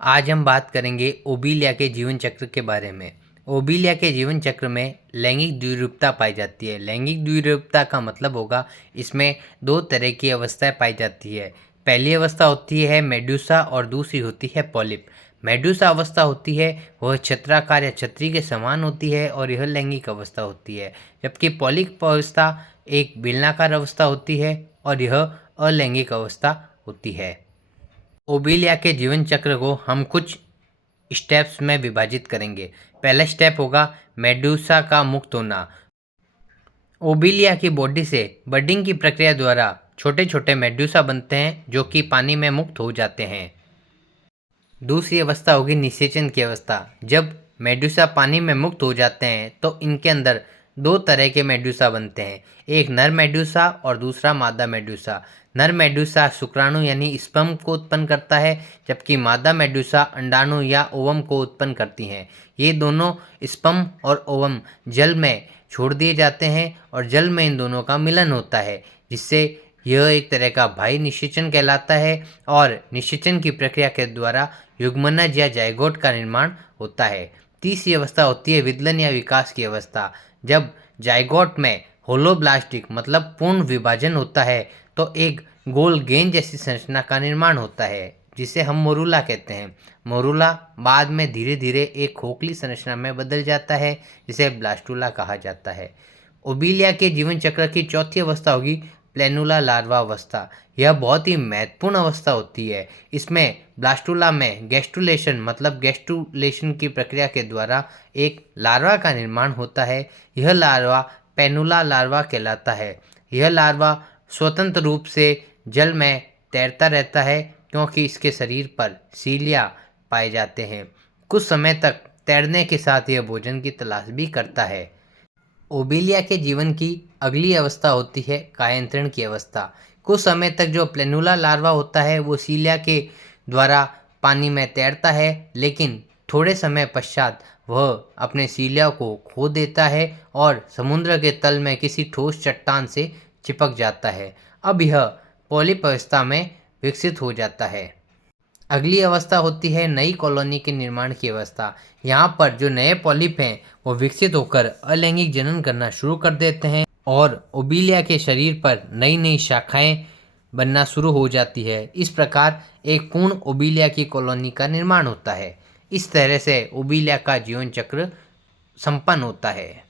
आज हम बात करेंगे ओबीलिया के जीवन चक्र के बारे में। ओबीलिया के जीवन चक्र में लैंगिक द्विरूपता पाई जाती है। लैंगिक द्विरूपता का मतलब होगा इसमें दो तरह की अवस्थाएं पाई जाती है। पहली अवस्था होती है मेडूसा और दूसरी होती है पॉलिप। मेडूसा अवस्था होती है वह छत्राकार या छतरी के समान होती है और यह लैंगिक अवस्था होती है, जबकि पॉलिप अवस्था एक बेलनाकार अवस्था होती है और यह अलैंगिक अवस्था होती है। ओबीलिया के जीवन चक्र को हम कुछ स्टेप्स में विभाजित करेंगे। पहला स्टेप होगा मेडूसा का मुक्त होना। ओबीलिया की बॉडी से बडिंग की प्रक्रिया द्वारा छोटे छोटे मेडूसा बनते हैं जो कि पानी में मुक्त हो जाते हैं। दूसरी अवस्था होगी निषेचन की अवस्था। जब मेडूसा पानी में मुक्त हो जाते हैं तो इनके अंदर दो तरह के मेडूसा बनते हैं, एक नर मेडूसा और दूसरा मादा मेडूसा। नर मेडूसा शुक्राणु यानी स्पर्म को उत्पन्न करता है, जबकि मादा मेडूसा अंडाणु या ओवम को उत्पन्न करती हैं। ये दोनों स्पर्म और ओवम जल में छोड़ दिए जाते हैं और जल में इन दोनों का मिलन होता है, जिससे यह एक तरह का भाई निषेचन कहलाता है और निषेचन की प्रक्रिया के द्वारा युग्मनज या जाइगोट का निर्माण होता है। तीसरी अवस्था होती है विदलन या विकास की अवस्था। जब जाइगोट में होलोब्लास्टिक मतलब पूर्ण विभाजन होता है तो एक गोल गेंद जैसी संरचना का निर्माण होता है, जिसे हम मोरूला कहते हैं। मोरूला बाद में धीरे धीरे एक खोखली संरचना में बदल जाता है, जिसे ब्लास्टुला कहा जाता है। ओबीलिया के जीवन चक्र की चौथी अवस्था होगी प्लेनुला लार्वा अवस्था। यह बहुत ही महत्वपूर्ण अवस्था होती है। इसमें ब्लास्टुला में गैस्ट्रुलेशन मतलब गैस्ट्रुलेशन की प्रक्रिया के द्वारा एक लार्वा का निर्माण होता है। यह लार्वा पेनुला लार्वा कहलाता है। यह लार्वा स्वतंत्र रूप से जल में तैरता रहता है क्योंकि इसके शरीर पर सीलिया पाए जाते हैं। कुछ समय तक तैरने के साथ यह भोजन की तलाश भी करता है। ओबीलिया के जीवन की अगली अवस्था होती है कायांतरण की अवस्था। कुछ समय तक जो प्लेनुला लार्वा होता है वो सीलिया के द्वारा पानी में तैरता है, लेकिन थोड़े समय पश्चात वह अपने सीलिया को खो देता है और समुद्र के तल में किसी ठोस चट्टान से चिपक जाता है। अब यह पॉलिप अवस्था में विकसित हो जाता है। अगली अवस्था होती है नई कॉलोनी के निर्माण की अवस्था। यहाँ पर जो नए पॉलिप हैं वो विकसित होकर अलैंगिक जनन करना शुरू कर देते हैं और ओबीलिया के शरीर पर नई नई शाखाएं बनना शुरू हो जाती है। इस प्रकार एक पूर्ण ओबीलिया की कॉलोनी का निर्माण होता है। इस तरह से ओबीलिया का जीवन चक्र संपन्न होता है।